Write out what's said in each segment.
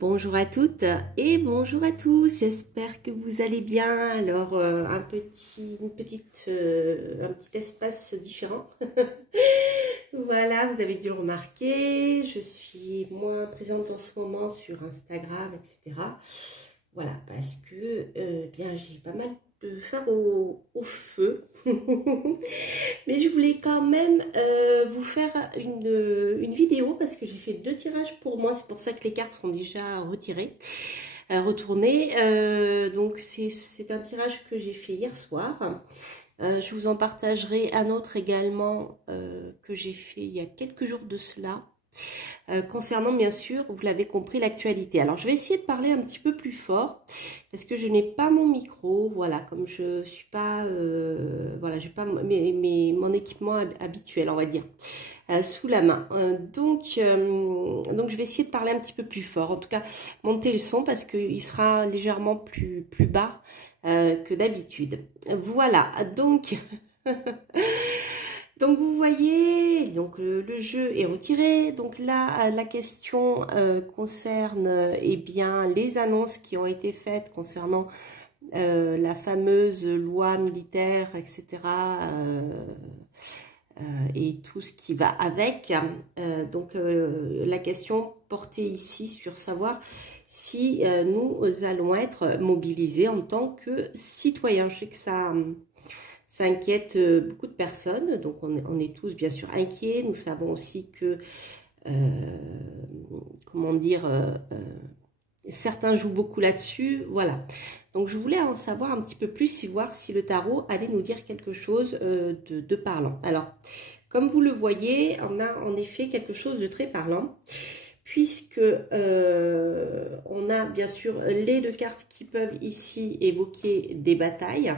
Bonjour à toutes et bonjour à tous, j'espère que vous allez bien. Alors un petit espace différent. Voilà, vous avez dû le remarquer, je suis moins présente en ce moment sur Instagram, etc. Voilà, parce que bien j'ai pas mal de fer au feu. Mais je voulais quand même vous faire une vidéo parce que j'ai fait 2 tirages pour moi. C'est pour ça que les cartes sont déjà retirées, retournées. Donc c'est un tirage que j'ai fait hier soir. Je vous en partagerai un autre également que j'ai fait il y a quelques jours de cela. Concernant bien sûr, vous l'avez compris, l'actualité. Alors je vais essayer de parler un petit peu plus fort parce que je n'ai pas mon micro, voilà, comme je suis pas, voilà, j'ai pas mon équipement habituel, on va dire, sous la main. Donc je vais essayer de parler un petit peu plus fort, en tout cas monter le son parce qu'il sera légèrement plus bas que d'habitude. Voilà, donc donc vous voyez, donc le jeu est retiré. Donc là, la question concerne eh bien, les annonces qui ont été faites concernant la fameuse loi militaire, etc. Et tout ce qui va avec. Donc la question portée ici sur savoir si nous allons être mobilisés en tant que citoyens. Je sais que ça inquiète beaucoup de personnes, donc on est tous bien sûr inquiets. Nous savons aussi que, comment dire, certains jouent beaucoup là-dessus, voilà. Donc je voulais en savoir un petit peu plus et voir si le tarot allait nous dire quelque chose de parlant. Alors, comme vous le voyez, on a en effet quelque chose de très parlant, puisque on a bien sûr les 2 cartes qui peuvent ici évoquer des batailles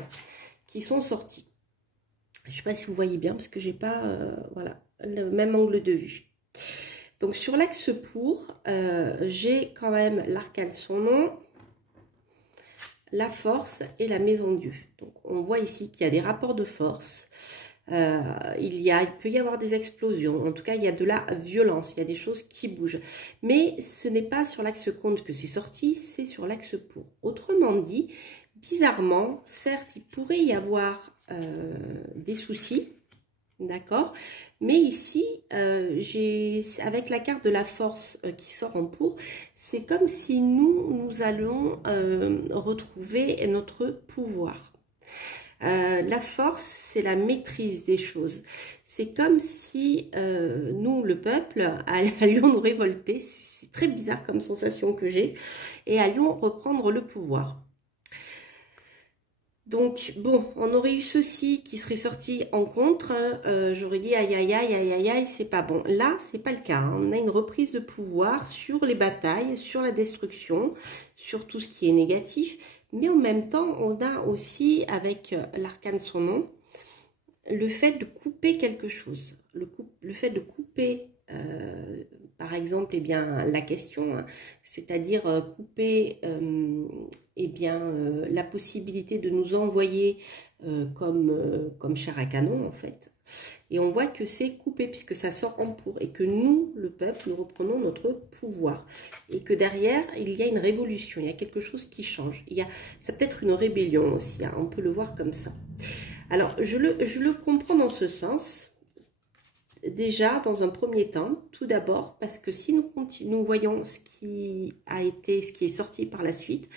qui sont sortis. Je ne sais pas si vous voyez bien parce que j'ai pas voilà, le même angle de vue. Donc sur l'axe pour, j'ai quand même l'arcane son nom, la force et la maison Dieu. Donc on voit ici qu'il y a des rapports de force. Il peut y avoir des explosions, en tout cas il y a de la violence, il y a des choses qui bougent. Mais ce n'est pas sur l'axe contre que c'est sorti, c'est sur l'axe pour. Autrement dit, bizarrement, certes il pourrait y avoir des soucis, d'accord, mais ici avec la carte de la force qui sort en pour, c'est comme si nous allons retrouver notre pouvoir. La force, c'est la maîtrise des choses. C'est comme si nous, le peuple, allions nous révolter. C'est très bizarre comme sensation que j'ai. Et allions reprendre le pouvoir. Donc, bon, on aurait eu ceci qui serait sorti en contre. J'aurais dit aïe, aïe, aïe, aïe, aïe, aïe, c'est pas bon. Là, c'est pas le cas. Hein. On a une reprise de pouvoir sur les batailles, sur la destruction, sur tout ce qui est négatif. Mais en même temps, on a aussi, avec l'arcane son nom, le fait de couper quelque chose. Le fait de couper, par exemple, eh bien, la question, hein, c'est-à-dire couper eh bien, la possibilité de nous envoyer comme chair à canon, en fait. Et on voit que c'est coupé puisque ça sort en pour et que nous, le peuple, nous reprenons notre pouvoir. Et que derrière, il y a une révolution, il y a quelque chose qui change. Ça peut être une rébellion aussi, hein, on peut le voir comme ça. Alors, je le comprends dans ce sens. Déjà, dans un premier temps, tout d'abord, parce que si nous voyons ce qui est sorti par la suite,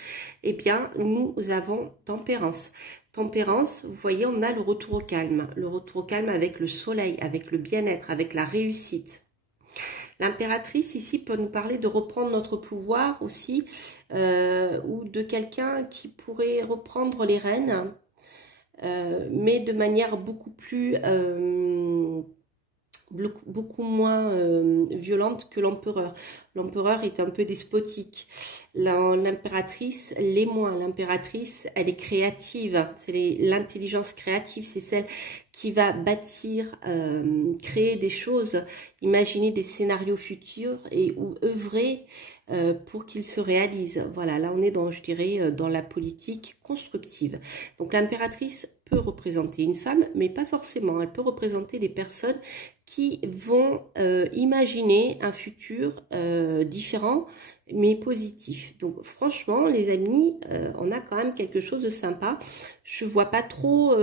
eh bien, nous avons tempérance. Tempérance, vous voyez, on a le retour au calme. Le retour au calme avec le soleil, avec le bien-être, avec la réussite. L'impératrice, ici, peut nous parler de reprendre notre pouvoir aussi, ou de quelqu'un qui pourrait reprendre les rênes, mais de manière beaucoup moins violente que l'empereur. L'empereur est un peu despotique. L'impératrice l'est moins. L'impératrice, elle est créative. C'est l'intelligence créative. C'est celle qui va bâtir, créer des choses, imaginer des scénarios futurs ou œuvrer pour qu'ils se réalisent. Voilà, là on est dans, je dirais, dans la politique constructive. Donc l'impératrice peut représenter une femme, mais pas forcément. Elle peut représenter des personnes qui vont imaginer un futur différent, mais positif. Donc franchement, les amis, on a quand même quelque chose de sympa. Je vois pas trop,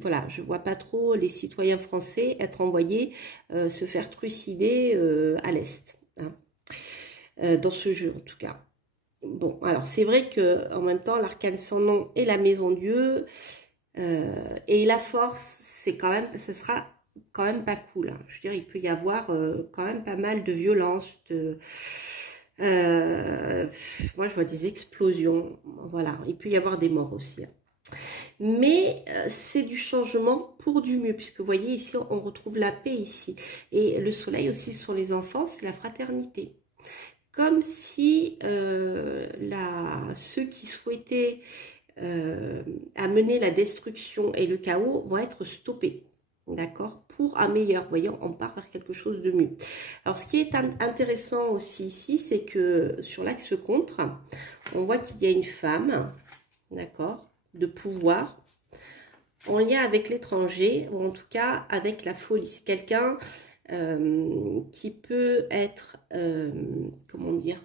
voilà, je vois pas trop les citoyens français être envoyés se faire trucider à l'Est, hein, dans ce jeu en tout cas. Bon, alors c'est vrai que en même temps, l'arcane sans nom et la maison Dieu et la force, c'est quand même, ce sera quand même pas cool, hein. Je veux dire, il peut y avoir quand même pas mal de violence, moi je vois des explosions, voilà, il peut y avoir des morts aussi, hein. Mais c'est du changement pour du mieux, puisque vous voyez ici, on retrouve la paix ici. Et le soleil aussi sur les enfants, c'est la fraternité. Comme si ceux qui souhaitaient amener la destruction et le chaos vont être stoppés. D'accord? Pour un meilleur. Vous voyez, on part vers quelque chose de mieux. Alors, ce qui est intéressant aussi ici, c'est que sur l'axe contre, on voit qu'il y a une femme, d'accord, de pouvoir, en lien avec l'étranger, ou en tout cas avec la folie. C'est quelqu'un qui peut être, comment dire,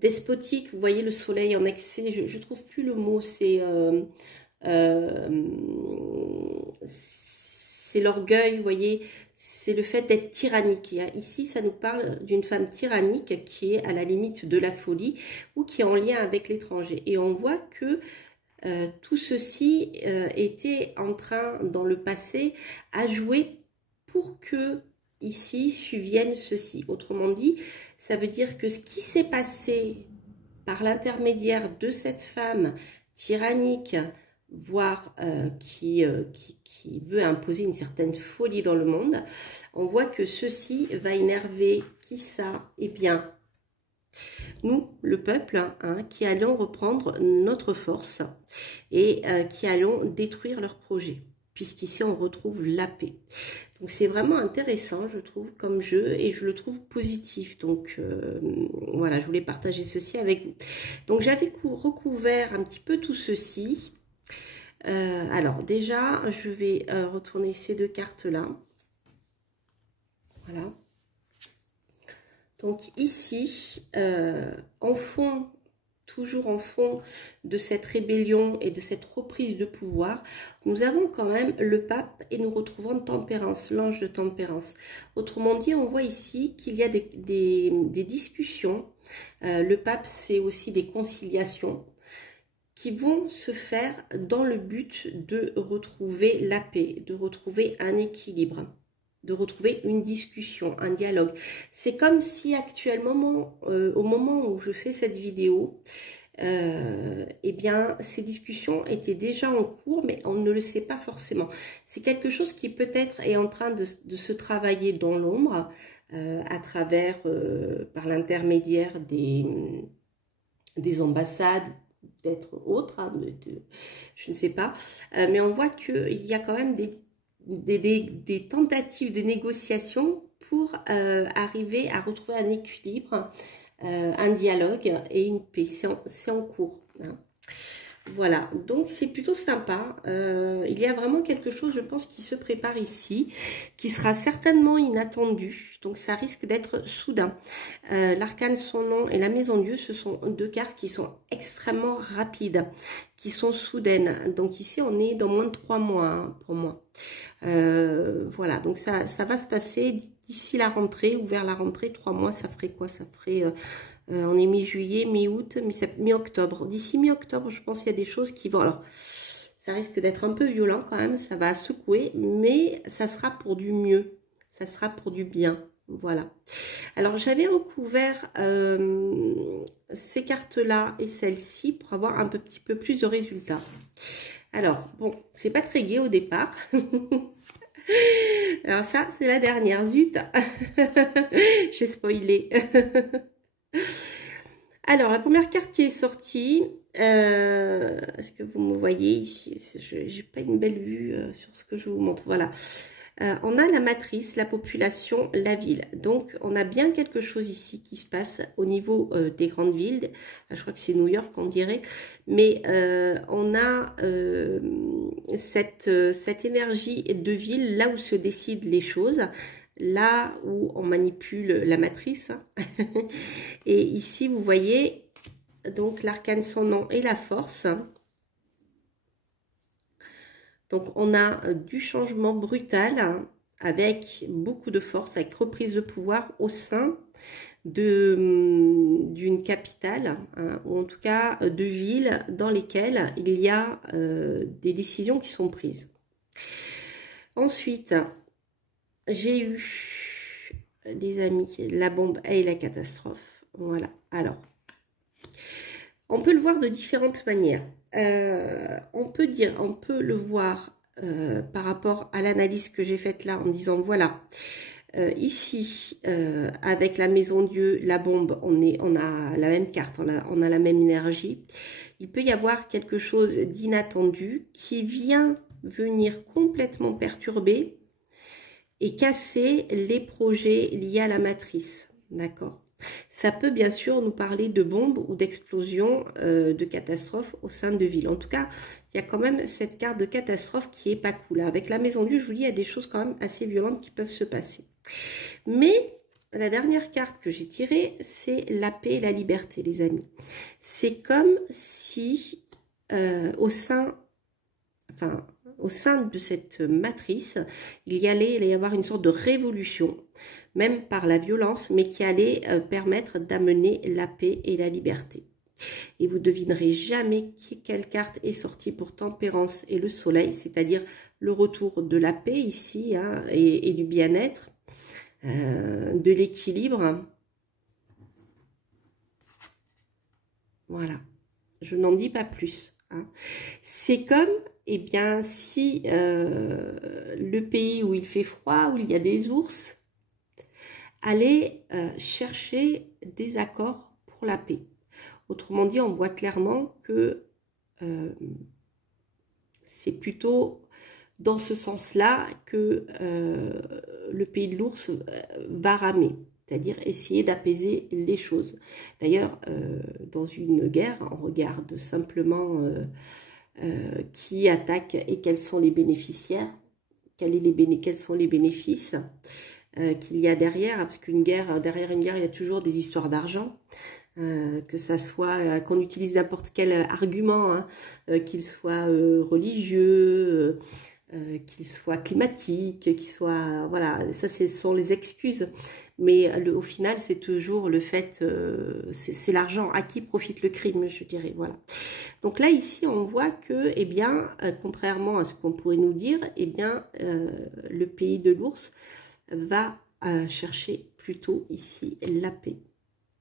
despotique. Vous voyez le soleil en excès, je ne trouve plus le mot, c'est l'orgueil, vous voyez, c'est le fait d'être tyrannique. Ici, ça nous parle d'une femme tyrannique qui est à la limite de la folie ou qui est en lien avec l'étranger. Et on voit que tout ceci était en train, dans le passé, à jouer pour que ici subvienne ceci. Autrement dit, ça veut dire que ce qui s'est passé par l'intermédiaire de cette femme tyrannique, voire qui veut imposer une certaine folie dans le monde, on voit que ceci va énerver qui ça? Eh bien, nous, le peuple, hein, qui allons reprendre notre force et qui allons détruire leurs projets, puisqu'ici on retrouve la paix. Donc c'est vraiment intéressant, je trouve, comme jeu, et je le trouve positif. Donc voilà, je voulais partager ceci avec vous. Donc j'avais recouvert un petit peu tout ceci. Alors déjà, je vais retourner ces deux cartes-là. Voilà. Donc ici, en fond, toujours en fond de cette rébellion et de cette reprise de pouvoir, nous avons quand même le pape et nous retrouvons Tempérance, l'ange de Tempérance. Autrement dit, on voit ici qu'il y a des discussions. Le pape, c'est aussi des conciliations qui vont se faire dans le but de retrouver la paix, de retrouver un équilibre, de retrouver une discussion, un dialogue. C'est comme si actuellement, au moment où je fais cette vidéo, eh bien, ces discussions étaient déjà en cours, mais on ne le sait pas forcément. C'est quelque chose qui peut-être est en train de se travailler dans l'ombre, à travers, par l'intermédiaire des ambassades, peut-être autres, hein, je ne sais pas, mais on voit qu'il y a quand même des tentatives de négociation pour arriver à retrouver un équilibre, un dialogue et une paix. C'est en cours, hein. Voilà, donc c'est plutôt sympa. Il y a vraiment quelque chose, je pense, qui se prépare ici, qui sera certainement inattendu. Donc ça risque d'être soudain. L'arcane son nom et la maison Dieu, ce sont deux cartes qui sont extrêmement rapides, qui sont soudaines. Donc ici, on est dans moins de 3 mois, hein, pour moi. Voilà, donc ça va se passer d'ici la rentrée ou vers la rentrée. 3 mois, ça ferait quoi? Ça ferait... on est mi-juillet, mi-août, mi-octobre. D'ici mi-octobre, je pense qu'il y a des choses qui vont... Alors, ça risque d'être un peu violent quand même, ça va secouer, mais ça sera pour du mieux, ça sera pour du bien. Voilà. Alors, j'avais recouvert ces cartes-là et celle-ci pour avoir un petit peu plus de résultats. Alors, bon, c'est pas très gai au départ. Alors ça, c'est la dernière, zut. J'ai spoilé. Alors, la première carte qui est sortie, est-ce que vous me voyez ici? Je n'ai pas une belle vue sur ce que je vous montre. Voilà. On a la matrice, la population, la ville. Donc, on a bien quelque chose ici qui se passe au niveau des grandes villes. Je crois que c'est New York, on dirait. Mais on a cette énergie de ville, là où se décident les choses, là où on manipule la matrice. Et ici, vous voyez, donc l'arcane sans nom et la force. Donc, on a du changement brutal avec beaucoup de force, avec reprise de pouvoir au sein d'une capitale, hein, ou en tout cas de villes dans lesquelles il y a des décisions qui sont prises. Ensuite, j'ai eu, les amis, la bombe et la catastrophe. Voilà. Alors, on peut le voir de différentes manières. On peut le voir par rapport à l'analyse que j'ai faite là en disant voilà, ici avec la maison Dieu, la bombe, on a la même carte, on a la même énergie. Il peut y avoir quelque chose d'inattendu qui vient venir complètement perturber et casser les projets liés à la matrice, d'accord? Ça peut bien sûr nous parler de bombes ou d'explosions, de catastrophes au sein de villes. En tout cas, il y a quand même cette carte de catastrophe qui est pas cool. Avec la maison Dieu, je vous dis, il y a des choses quand même assez violentes qui peuvent se passer. Mais la dernière carte que j'ai tirée, c'est la paix et la liberté, les amis. C'est comme si au sein de cette matrice, il allait y avoir une sorte de révolution, même par la violence, mais qui allait permettre d'amener la paix et la liberté. Et vous devinerez jamais quelle carte est sortie pour Tempérance et le Soleil, c'est-à-dire le retour de la paix ici, hein, et du bien-être, de l'équilibre. Voilà, je n'en dis pas plus. Hein. C'est comme, eh bien, si le pays où il fait froid, où il y a des ours, allait chercher des accords pour la paix. Autrement dit, on voit clairement que c'est plutôt dans ce sens-là que le pays de l'ours va ramer, c'est-à-dire essayer d'apaiser les choses. D'ailleurs, dans une guerre, on regarde simplement qui attaque et quels sont les bénéficiaires, quels sont les bénéfices qu'il y a derrière, parce qu'une guerre, derrière une guerre, il y a toujours des histoires d'argent. Que ça soit, qu'on utilise n'importe quel argument, hein, qu'il soit religieux, qu'il soit climatique, qu'il soit, voilà, ça ce sont les excuses, mais au final c'est toujours le fait, c'est l'argent, à qui profite le crime, je dirais, voilà. Donc là ici on voit que, eh bien, contrairement à ce qu'on pourrait nous dire, eh bien, le pays de l'ours va chercher plutôt ici la paix,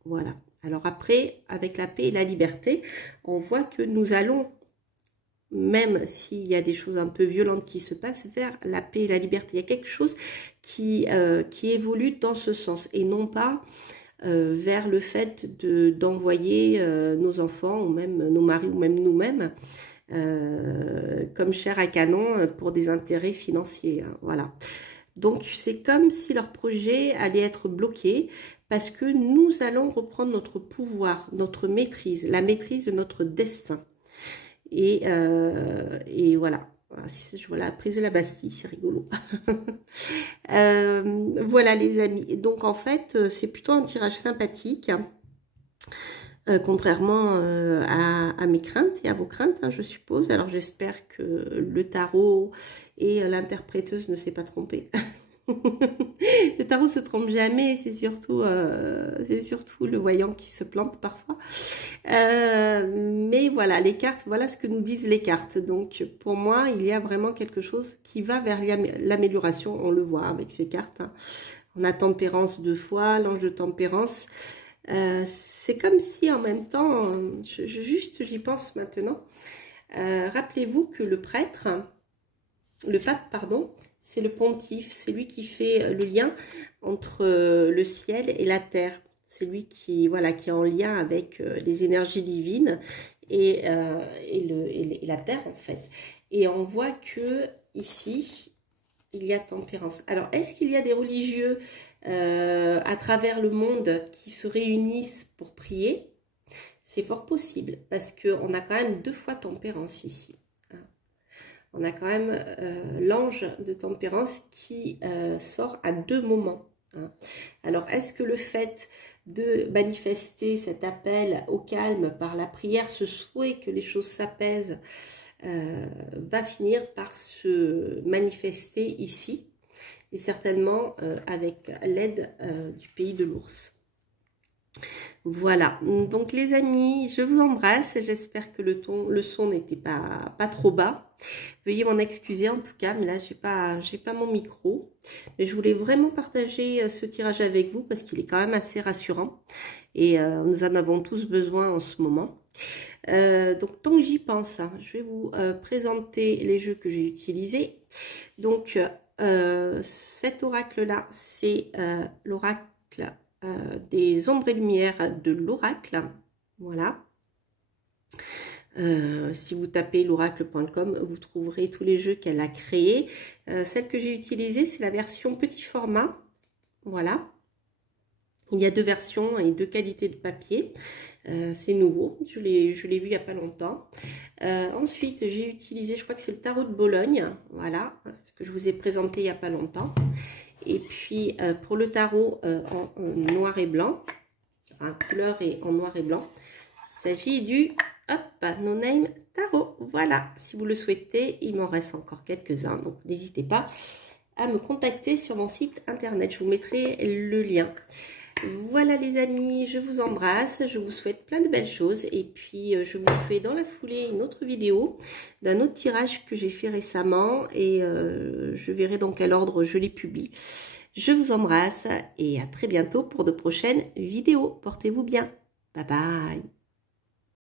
voilà. Alors après, avec la paix et la liberté, on voit que nous allons, même s'il y a des choses un peu violentes qui se passent, vers la paix et la liberté. Il y a quelque chose qui évolue dans ce sens, et non pas vers le fait d'envoyer nos enfants, ou même nos maris, ou même nous-mêmes, comme chair à canon pour des intérêts financiers. Hein, voilà. Donc, c'est comme si leur projet allait être bloqué parce que nous allons reprendre notre pouvoir, notre maîtrise, la maîtrise de notre destin. Et voilà. Je vois la prise de la Bastille, c'est rigolo. Voilà les amis. Donc, en fait, c'est plutôt un tirage sympathique. Contrairement à mes craintes et à vos craintes, hein, je suppose. Alors, j'espère que le tarot et l'interpréteuse ne s'est pas trompée. Le tarot se trompe jamais, c'est surtout le voyant qui se plante parfois. Mais voilà, les cartes, voilà ce que nous disent les cartes. Donc, pour moi, il y a vraiment quelque chose qui va vers l'amélioration. On le voit avec ces cartes. Hein. On a Tempérance 2 fois, l'ange de Tempérance. C'est comme si en même temps, j'y pense maintenant, rappelez-vous que le pape, pardon, c'est le pontife, c'est lui qui fait le lien entre le ciel et la terre. C'est lui qui, voilà, qui est en lien avec les énergies divines et la terre en fait. Et on voit que ici, il y a tempérance. Alors, est-ce qu'il y a des religieux à travers le monde qui se réunissent pour prier? C'est fort possible, parce qu'on a quand même 2 fois tempérance ici. On a quand même l'ange de tempérance qui sort à 2 moments. Alors, est-ce que le fait de manifester cet appel au calme par la prière, ce souhait que les choses s'apaisent, va finir par se manifester ici, et certainement avec l'aide du pays de l'ours. Voilà, donc les amis, je vous embrasse, j'espère que le son n'était pas trop bas. Veuillez m'en excuser en tout cas, mais là j'ai pas mon micro. Mais je voulais vraiment partager ce tirage avec vous parce qu'il est quand même assez rassurant. Et nous en avons tous besoin en ce moment. Donc tant que j'y pense, hein, je vais vous présenter les jeux que j'ai utilisés. Donc cet oracle-là, c'est l'oracle des ombres et lumières de l'oracle. Voilà. Si vous tapez l'oracle.com, vous trouverez tous les jeux qu'elle a créés. Celle que j'ai utilisée, c'est la version petit format. Voilà. Il y a 2 versions et 2 qualités de papier. C'est nouveau. Je l'ai vu il n'y a pas longtemps. Ensuite, j'ai utilisé, je crois que c'est le tarot de Bologne. Voilà. Ce que je vous ai présenté il n'y a pas longtemps. Et puis, pour le tarot en noir et blanc, en couleur et en noir et blanc, il s'agit du No Name Tarot. Voilà, si vous le souhaitez, il m'en reste encore quelques-uns. Donc, n'hésitez pas à me contacter sur mon site internet. Je vous mettrai le lien. Voilà les amis, je vous embrasse, je vous souhaite plein de belles choses et puis je vous fais dans la foulée une autre vidéo d'un autre tirage que j'ai fait récemment et je verrai dans quel ordre je les publie. Je vous embrasse et à très bientôt pour de prochaines vidéos. Portez-vous bien. Bye bye.